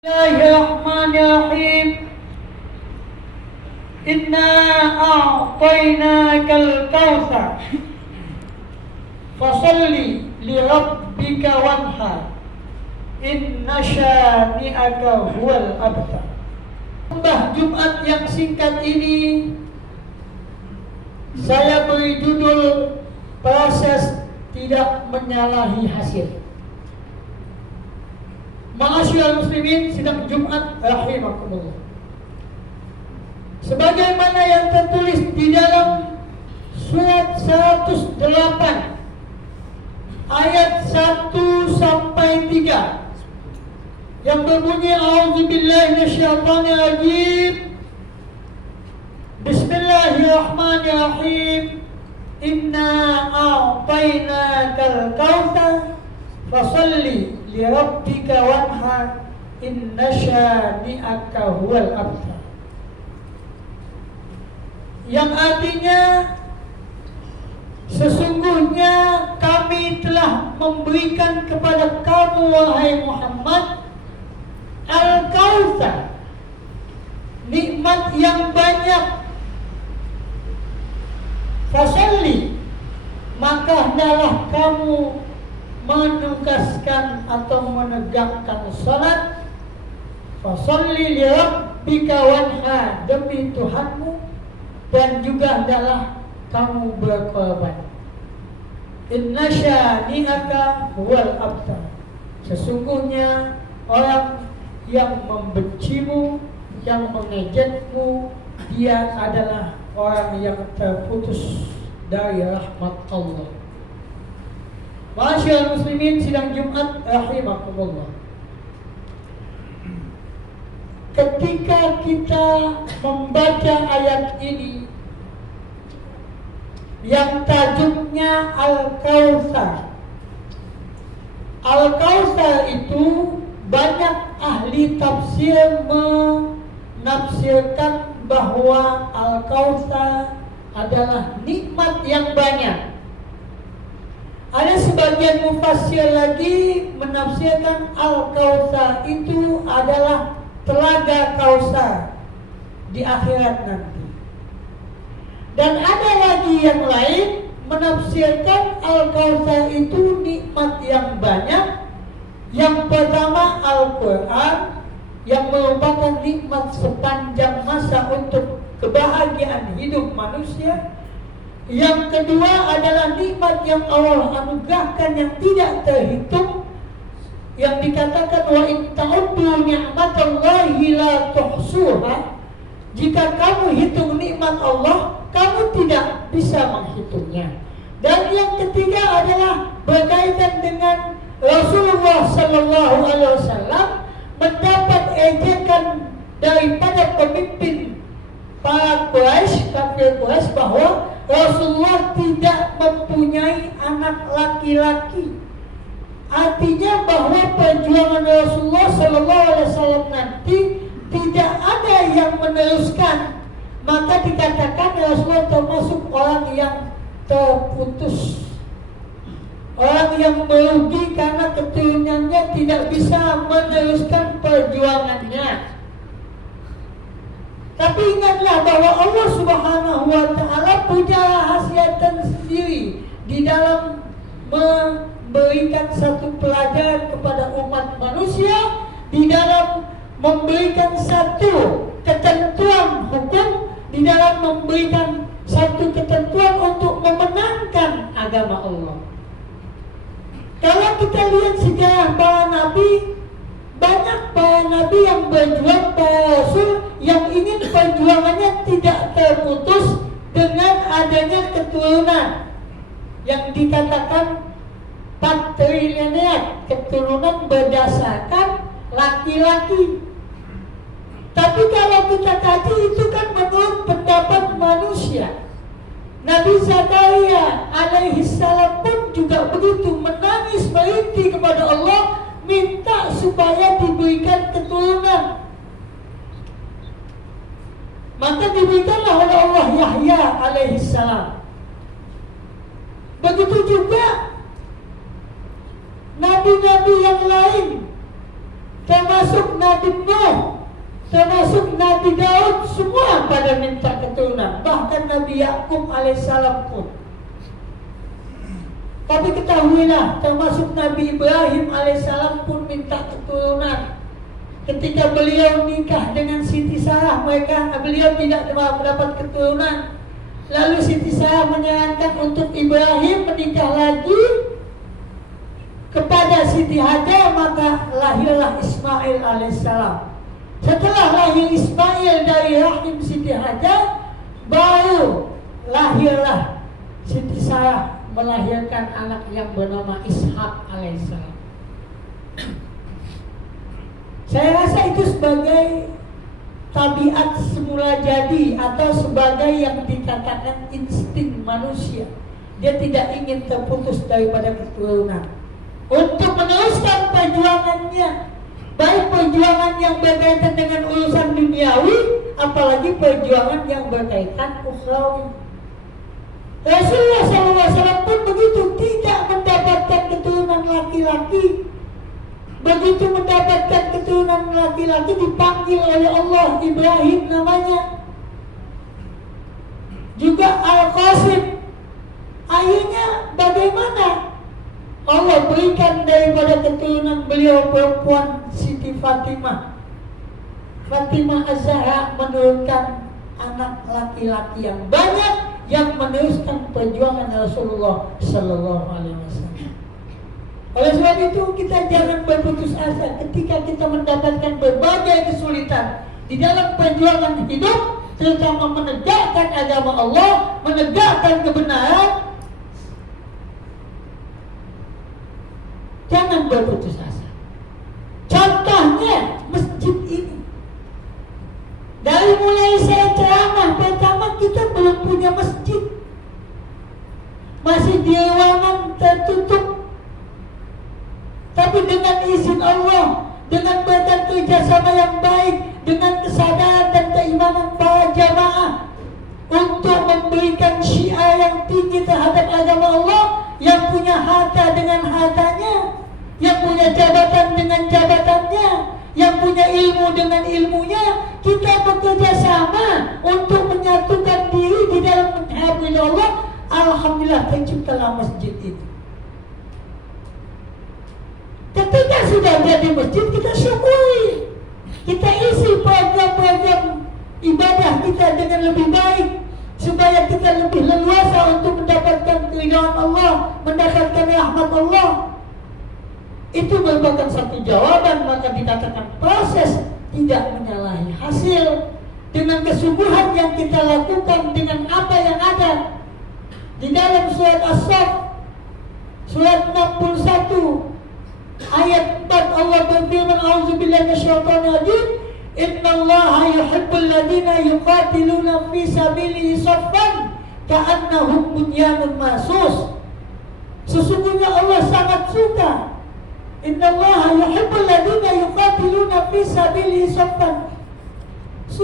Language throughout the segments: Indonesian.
Bismillahirrahmanirrahim. Inna a'tainakal kautsar fasalli li rabbika wanhar inna syani'aka huwal abtar. Khutbah Jumat yang singkat ini saya beri judul proses tidak menyalahi hasil. Ma'asyiral muslimin, sidang Jumat rahimakumullah. Sebagaimana yang tertulis di dalam surat 108 ayat 1 sampai 3 yang berbunyi a'udzubillahi minasyaitonirrajim. Bismillahirrahmanirrahim. Inna a'tainakal kautsar fasalli li rabbika wanhar inna syani'aka huwal abtar. Yang artinya, sesungguhnya kami telah memberikan kepada kamu wahai Muhammad Al-Kautsar, nikmat yang banyak. Fasalli, maka hendaklah kamu menuntaskan atau menegakkan salat. Fasalli li rabbika wanhar, demi Tuhanmu, dan juga hendaklah kamu berkorban. Inna syani'aka huwal abtar, sesungguhnya orang yang membencimu, yang mengejekmu, dia adalah orang yang terputus dari rahmat Allah. Ma'asyiral muslimin, sidang Jumat rahimakumullah. Ketika kita membaca ayat ini yang tajuknya Al-Kautsar, Al-Kautsar itu banyak ahli tafsir menafsirkan bahwa Al-Kautsar adalah nikmat yang banyak. Ada sebagian mufassir lagi menafsirkan Al-Kautsar itu adalah telaga Kautsar di akhirat nanti. Dan ada lagi yang lain menafsirkan Al-Kautsar itu nikmat yang banyak. Yang pertama Al-Quran, yang merupakan nikmat sepanjang masa untuk kebahagiaan hidup manusia. Yang kedua adalah nikmat yang Allah anugerahkan yang tidak terhitung, yang dikatakan wa in ta'uddu ni'matallahi la tuhsuha. Jika kamu hitung nikmat Allah, kamu tidak bisa menghitungnya. Dan yang ketiga adalah berkaitan dengan Rasulullah sallallahu alaihi wasallam mendapat ejekan daripada pemimpin para Quraisy, kafir Quraisy, bahwa Rasulullah tidak mempunyai anak laki-laki. Artinya bahwa perjuangan Rasulullah sallallahu alaihi wasallam nanti tidak ada yang meneruskan. Maka dikatakan Rasulullah termasuk orang yang terputus, orang yang merugi karena keturunannya tidak bisa meneruskan perjuangannya. Tapi ingatlah bahwa Allah Subhanahu wa ta'ala punya rahasia tersendiri di dalam memberikan satu pelajaran kepada umat manusia, di dalam memberikan satu ketentuan hukum, di dalam memberikan satu ketentuan untuk memenangkan agama Allah. Kalau kita lihat sejarah para nabi, banyak para nabi yang berjuang, para rasul yang ingin perjuangannya tidak terputus dengan adanya keturunan yang dikatakan patrilinear, keturunan berdasarkan laki-laki. Tapi kalau kita kaji, itu kan menurut pendapat manusia. Nabi Zakaria alaihissalam pun juga begitu, menangis merintih kepada Allah, minta supaya diberikan keturunan. Maka diberikanlah oleh Allah Yahya alaihissalam. Begitu juga nabi-nabi yang lain termasuk Nabi Nuh, termasuk Nabi Daud, semua pada minta keturunan. Bahkan Nabi Yakub alaihissalam pun. Tapi ketahuilah, termasuk Nabi Ibrahim alaihissalam pun minta keturunan. Ketika beliau nikah dengan Siti Sarah, beliau tidak mendapat keturunan. Lalu Siti Sarah menyarankan untuk Ibrahim menikah lagi kepada Siti Hajar, maka lahirlah Ismail alaihissalam. Setelah lahir Ismail dari rahim Siti Hajar, baru lahirlah Siti Sarah melahirkan anak yang bernama Ishak alaihissalam. Saya rasa itu sebagai tabiat semula jadi atau sebagai yang dikatakan insting manusia. Dia tidak ingin terputus daripada keturunan untuk meneruskan perjuangannya, baik perjuangan yang berkaitan dengan urusan duniawi, apalagi perjuangan yang berkaitan ukhrawi. Rasulullah SAW pun begitu, tidak mendapatkan keturunan laki-laki. Begitu mendapatkan keturunan laki-laki, dipanggil oleh Allah Ibrahim namanya. Juga Al-Qasim. Akhirnya bagaimana? Allah berikan daripada keturunan beliau perempuan Siti Fatimah. Fatimah Az-Zahra menurunkan anak laki-laki yang banyak, yang meneruskan perjuangan Rasulullah Sallallahu Alaihi Wasallam. Oleh sebab itu kita jangan berputus asa ketika kita mendapatkan berbagai kesulitan di dalam perjuangan hidup, terutama menegakkan agama Allah, menegakkan kebenaran. Jangan berputus asa. Contohnya masjid ini. Dari mulai saya ceramah pertama, kita belum punya masjid, masih di ruangan tertutup. Tapi dengan izin Allah, dengan berkat kerjasama yang baik, dengan kesadaran dan keimanan para jamaah untuk memberikan syiar yang tinggi terhadap agama Allah, yang punya harta dengan hartanya, yang punya jabatan dengan jabatannya, yang punya ilmu dengan ilmunya, kita bekerja sama untuk menyatukan diri di dalam menghadap Allah. Alhamdulillah terciptalah masjid itu. Ketika sudah jadi masjid, kita syukuri, kita isi program-program ibadah kita dengan lebih baik, supaya kita lebih leluasa untuk mendapatkan keridhaan Allah, mendapatkan rahmat Allah. Itu merupakan satu jawaban, maka dikatakan proses tidak menyalahi hasil. Dengan kesungguhan yang kita lakukan dengan apa yang ada di dalam surat As-Saff, surat 61 ayat 4, Allah berfirman, a'udzubillahi minasyaitonir rajim, innallaha yuhibbul ladzina yuqatiluna fi sabilihi shaffan ka'annahum bunyanun marsus. Sesungguhnya Allah sangat suka, innallaha yuhibbul ladzina yuqatiluna fi sabilihi shaffan.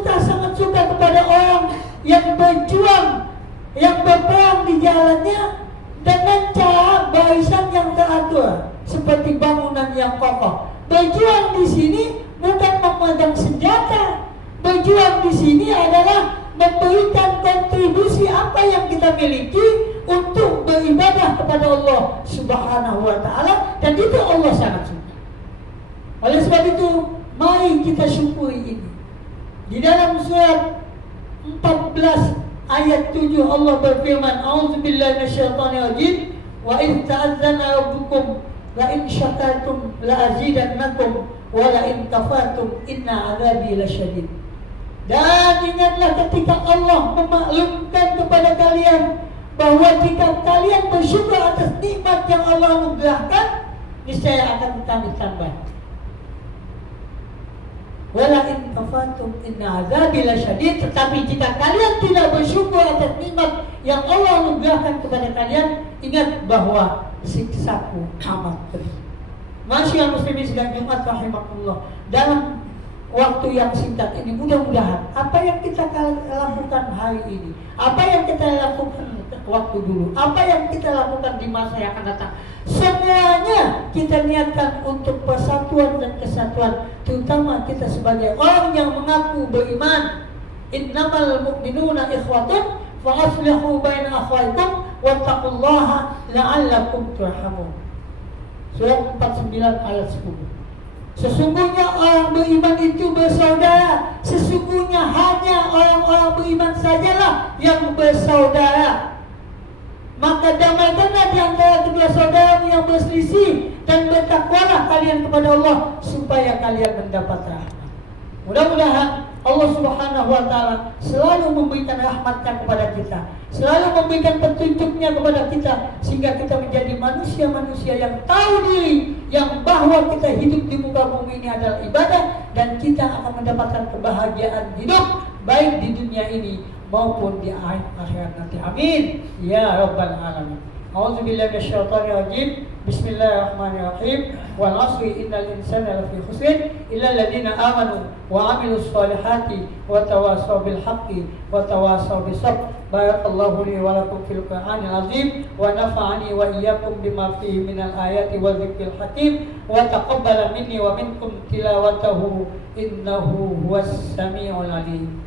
Sangat suka kepada orang yang berjuang, yang berperang di jalannya dengan cara barisan yang teratur, seperti bangunan yang kokoh. Berjuang di sini bukan memegang senjata. Berjuang di sini adalah memberikan kontribusi apa yang kita miliki untuk beribadah kepada Allah Subhanahu wa Ta'ala, dan itu Allah sangat suka. Oleh sebab itu, mari kita syukuri ini. Di dalam surat 14 ayat 7 Allah berfirman, a'udzubillahi minasyaitonir rajim, wa in ta'azzana rabbukum la in syakartum la azidannakum wa la in kafartum inna 'adzabi lasyadid. Dan ingatlah ketika Allah memaklumkan kepada kalian bahwa jika kalian bersyukur atas nikmat yang Allah anugerahkan, niscaya akan kami tambah. Wala in kafartum inna 'adzabi lasyadid. Tetapi jika kalian tidak bersyukur atas nikmat yang Allah anugerahkan kepada kalian, ingat bahwa siksaku amat pedih. Masyaallah muslimin sidang Jumat rahimakumullah. Dalam waktu yang singkat ini, mudah-mudahan apa yang kita lakukan hari ini, apa yang kita lakukan waktu dulu. Apa yang kita lakukan di masa yang akan datang, semuanya kita niatkan untuk persatuan dan kesatuan, terutama kita sebagai orang yang mengaku beriman. Innamal mu'minuna ikhwatun fa aslihu baina akhwaikum wattaqullaha la'allakum turhamun. Surat 49 ayat 10. Sesungguhnya orang beriman itu bersaudara. Sesungguhnya hanya orang-orang beriman sajalah yang bersaudara. Maka damaikanlah di antara kedua saudara yang berselisih, dan bertakwalah kalian kepada Allah supaya kalian mendapat rahmat. Mudah-mudahan Allah Subhanahu wa Ta'ala selalu memberikan rahmat-Nya kepada kita, selalu memberikan petunjuk-Nya kepada kita, sehingga kita menjadi manusia-manusia yang tahu diri, yang bahwa kita hidup di muka bumi ini adalah ibadah, dan kita akan mendapatkan kebahagiaan hidup baik di dunia ini maupun di akhirat nanti. Amin ya rabbal alamin. A'udzubillahi minasyaitonir rajim. Bismillahirrahmanirrahim. Wal 'asri innal insana lafi khusr illa alladziina aamanu wa 'amilus shalihati wa tawassaw bil haqqi wa tawassaw bis sabr. Barakallahu li wa lakum fil Qur'anil 'azim wa nafa'ani wa iyyakum bima fihi minal ayati wa dzikril hakim wa taqabbala minni wa minkum tilawatahu innahu huwas samiul 'alim.